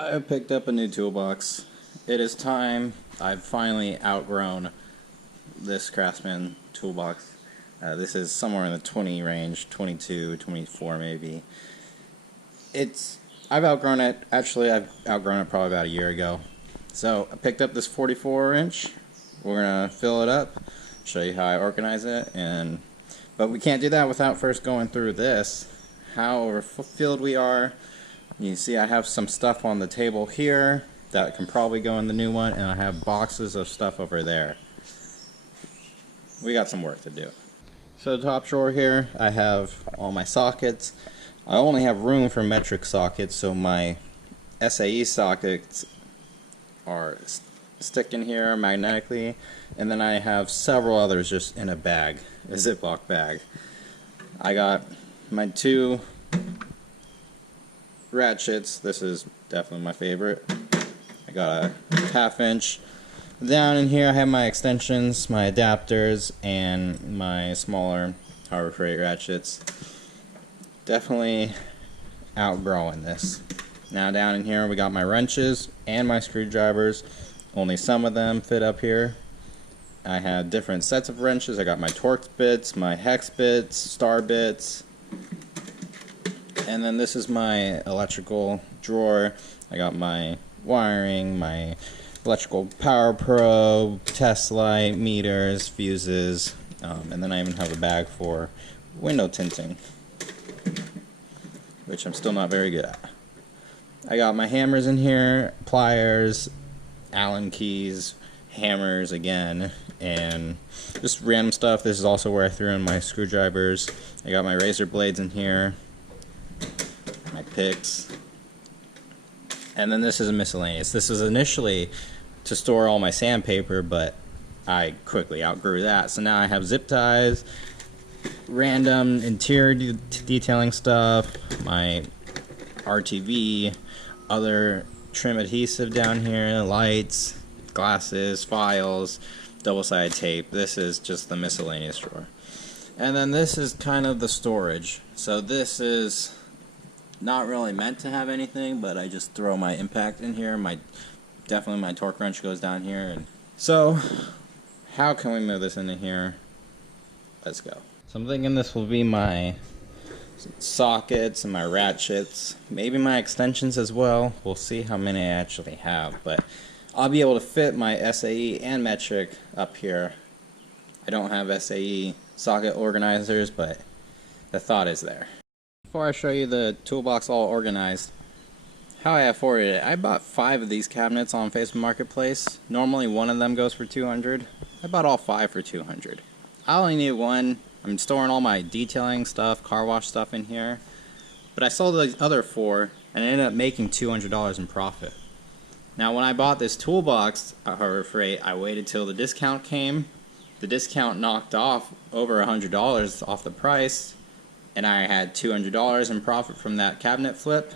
I picked up a new toolbox. It is time. I've finally outgrown this Craftsman toolbox. This is somewhere in the 20 range, 22, 24 maybe. I've outgrown it. Actually, I've outgrown it probably about a year ago. So I picked up this 44 inch. We're gonna fill it up, show you how I organize it, but we can't do that without first going through this. How overfilled we are. You see I have some stuff on the table here that can probably go in the new one, and I have boxes of stuff over there. We got some work to do. So the top drawer here, I have all my sockets. I only have room for metric sockets, so my SAE sockets are sticking here magnetically, and then I have several others just in a bag, a Ziploc bag. I got my two ratchets. This is definitely my favorite. I got a 1/2 inch. Down in here I have my extensions, my adapters, and my smaller Harbor Freight ratchets. Definitely outgrowing this. Now down in here we got my wrenches and my screwdrivers. Only some of them fit up here. I have different sets of wrenches. I got my Torx bits, my hex bits, star bits. And then this is my electrical drawer. I got my wiring, my electrical power probe, test light, meters, fuses, and then I even have a bag for window tinting, which I'm still not very good at. I got my hammers in here, pliers, Allen keys, hammers again, and just random stuff. This is also where I threw in my screwdrivers. I got my razor blades in here, my picks, and then this is a miscellaneous. This was initially to store all my sandpaper, but I quickly outgrew that. So now I have zip ties, random interior detailing stuff, my RTV, other trim adhesive down here, lights, glasses, files, double-sided tape. This is just the miscellaneous drawer. And then this is kind of the storage. So this is not really meant to have anything, but I just throw my impact in here. Definitely my torque wrench goes down here. And so how can we move this into here? Let's go. So I'm thinking this will be my sockets and my ratchets, maybe my extensions as well. We'll see how many I actually have, but I'll be able to fit my SAE and metric up here. I don't have SAE socket organizers, but the thought is there. Before I show you the toolbox all organized, how I afforded it, I bought 5 of these cabinets on Facebook Marketplace. Normally one of them goes for $200. I bought all 5 for $200. I only need one. I'm storing all my detailing stuff, car wash stuff in here. But I sold the other 4 and I ended up making $200 in profit. Now when I bought this toolbox at Harbor Freight, I waited till the discount came. The discount knocked off over $100 off the price, and I had $200 in profit from that cabinet flip.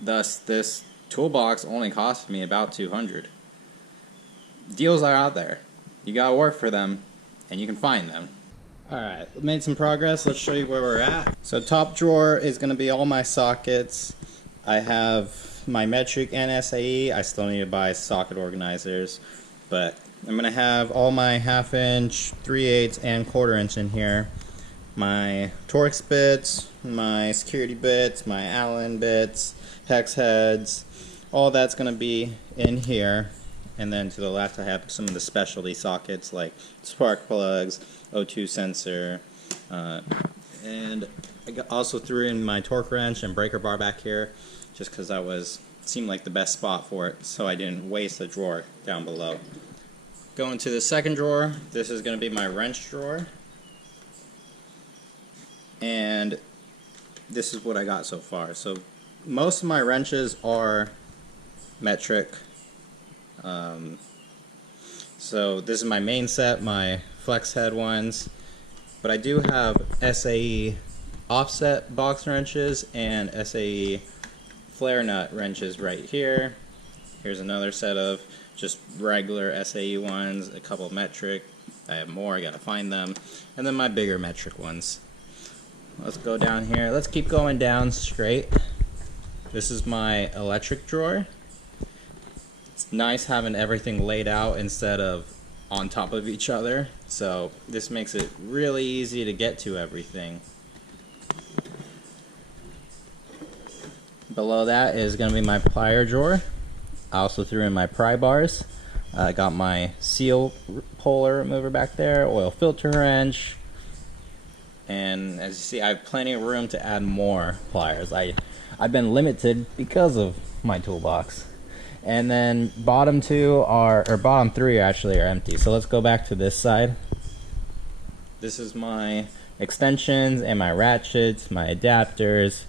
Thus, this toolbox only cost me about $200. Deals are out there. You gotta work for them, and you can find them. Alright, we made some progress. Let's show you where we're at. So top drawer is going to be all my sockets. I have my metric and SAE. I still need to buy socket organizers, but I'm going to have all my 1/2 inch, 3/8, and 1/4 inch in here. My Torx bits, my security bits, my Allen bits, hex heads, all that's going to be in here. And then to the left I have some of the specialty sockets like spark plugs, O2 sensor, and I also threw in my torque wrench and breaker bar back here just because that seemed like the best spot for it, so I didn't waste a drawer down below. Going to the second drawer, this is going to be my wrench drawer, and this is what I got so far. So most of my wrenches are metric. So this is my main set, my flex head ones, but I do have SAE offset box wrenches and SAE flare nut wrenches right here. Here's another set of just regular SAE ones, a couple metric. I have more, I gotta find them, and then my bigger metric ones. Let's go down here. Let's keep going down straight. This is my electric drawer. It's nice having everything laid out instead of on top of each other, so this makes it really easy to get to everything. Below that is going to be my plier drawer. I also threw in my pry bars. I got my seal puller remover back there, oil filter wrench, and as you see, I have plenty of room to add more pliers. I've been limited because of my toolbox. And then bottom three actually are empty. So let's go back to this side. This is my extensions and my ratchets, my adapters.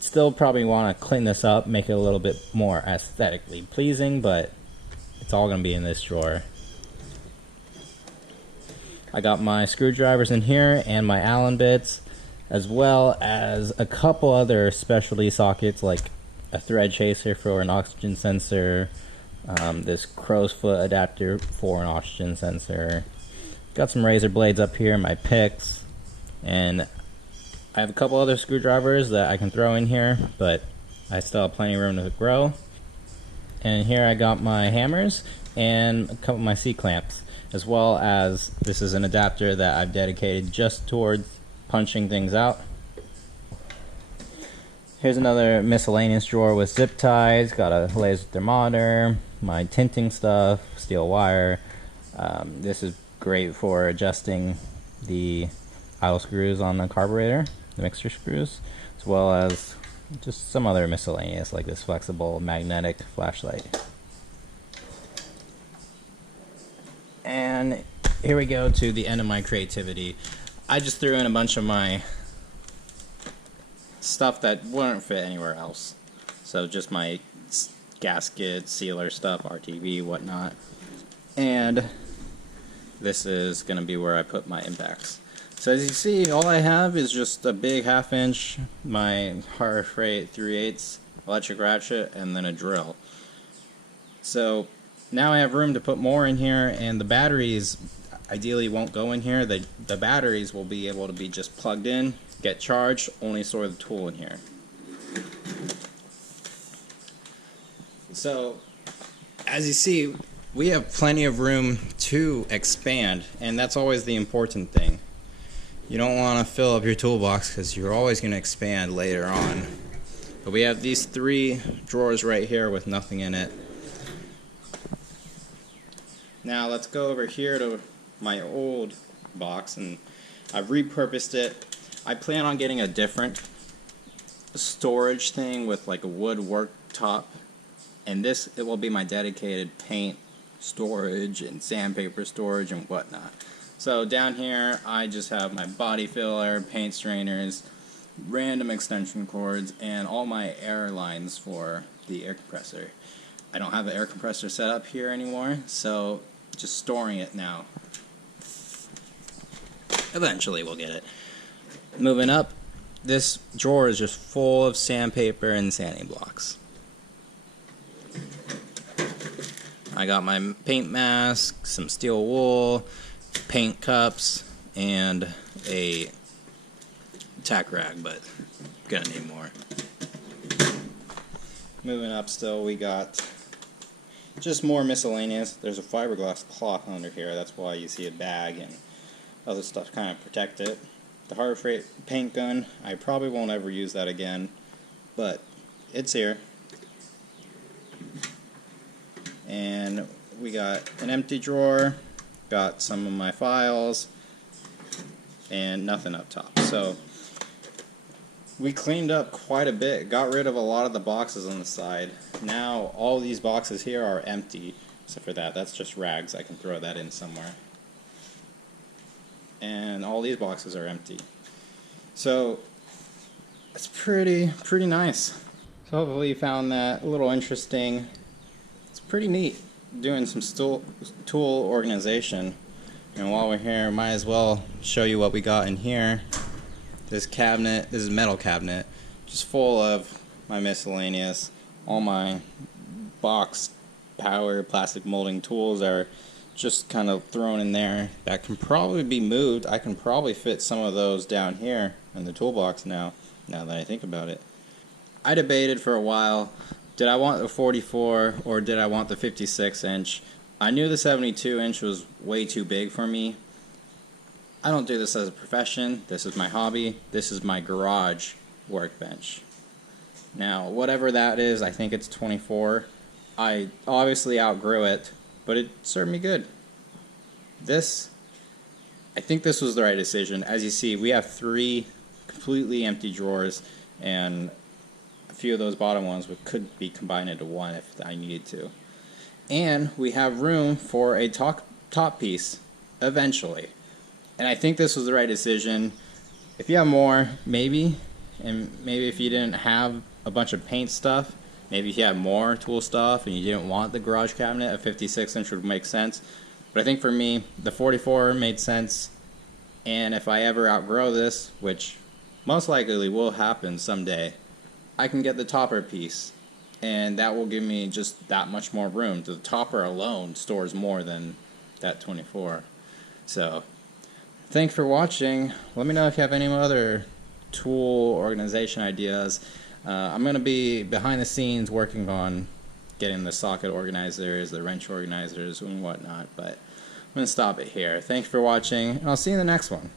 Still probably want to clean this up, make it a little bit more aesthetically pleasing, but it's all going to be in this drawer. I got my screwdrivers in here and my Allen bits, as well as a couple other specialty sockets like a thread chaser for an oxygen sensor, this crow's foot adapter for an oxygen sensor. Got some razor blades up here, my picks, and I have a couple other screwdrivers that I can throw in here, but I still have plenty of room to grow. And here I got my hammers and a couple of my C-clamps, as well as this is an adapter that I've dedicated just towards punching things out. Here's another miscellaneous drawer with zip ties, got a laser thermometer, my tinting stuff, steel wire. This is great for adjusting the idle screws on the carburetor, the mixture screws, as well as just some other miscellaneous like this flexible magnetic flashlight. And here we go to the end of my creativity. I just threw in a bunch of my stuff that wouldn't fit anywhere else. So just my gasket, sealer stuff, RTV, whatnot. And this is going to be where I put my impacts. So as you see, all I have is just a big 1/2 inch, my Harbor Freight 3/8 electric ratchet, and then a drill. So now I have room to put more in here, and the batteries ideally won't go in here. The batteries will be able to be just plugged in, get charged, only store the tool in here. So as you see, we have plenty of room to expand, and that's always the important thing. You don't want to fill up your toolbox because you're always going to expand later on. But we have these 3 drawers right here with nothing in it. Now let's go over here to my old box, and I've repurposed it. I plan on getting a different storage thing with like a wood worktop, and this, it will be my dedicated paint storage and sandpaper storage and whatnot. So down here I just have my body filler, paint strainers, random extension cords, and all my air lines for the air compressor. I don't have an air compressor set up here anymore, so just storing it now. Eventually we'll get it. Moving up, this drawer is just full of sandpaper and sanding blocks. I got my paint mask, some steel wool, paint cups, and a tack rag, but gonna need more. Moving up still, we got just more miscellaneous. There's a fiberglass cloth under here, that's why you see a bag and other stuff to kind of protect it. The Harbor Freight paint gun, I probably won't ever use that again, but it's here. And we got an empty drawer, got some of my files, and nothing up top. So we cleaned up quite a bit, got rid of a lot of the boxes on the side. Now all these boxes here are empty, except for that. That's just rags, I can throw that in somewhere. And all these boxes are empty. So it's pretty nice. So hopefully you found that a little interesting. It's pretty neat doing some tool organization. And while we're here, might as well show you what we got in here. This cabinet, this is a metal cabinet, just full of my miscellaneous. All my box power plastic molding tools are just kind of thrown in there. That can probably be moved. I can probably fit some of those down here in the toolbox now that I think about it. I debated for a while, did I want the 44 or did I want the 56 inch? I knew the 72 inch was way too big for me. I don't do this as a profession. This is my hobby. This is my garage workbench. Now, whatever that is, I think it's 24. I obviously outgrew it, but it served me good. I think this was the right decision. As you see, we have 3 completely empty drawers, and a few of those bottom ones could be combined into one if I needed to. And we have room for a top piece eventually. And I think this was the right decision. If you have more, maybe, and maybe if you didn't have a bunch of paint stuff, maybe if you had more tool stuff and you didn't want the garage cabinet, a 56 inch would make sense. But I think for me, the 44 made sense. And if I ever outgrow this, which most likely will happen someday, I can get the topper piece. And that will give me just that much more room. The topper alone stores more than that 24. So, thanks for watching. Let me know if you have any other tool organization ideas. I'm going to be behind the scenes working on getting the socket organizers, the wrench organizers, and whatnot. But I'm going to stop it here. Thanks for watching, and I'll see you in the next one.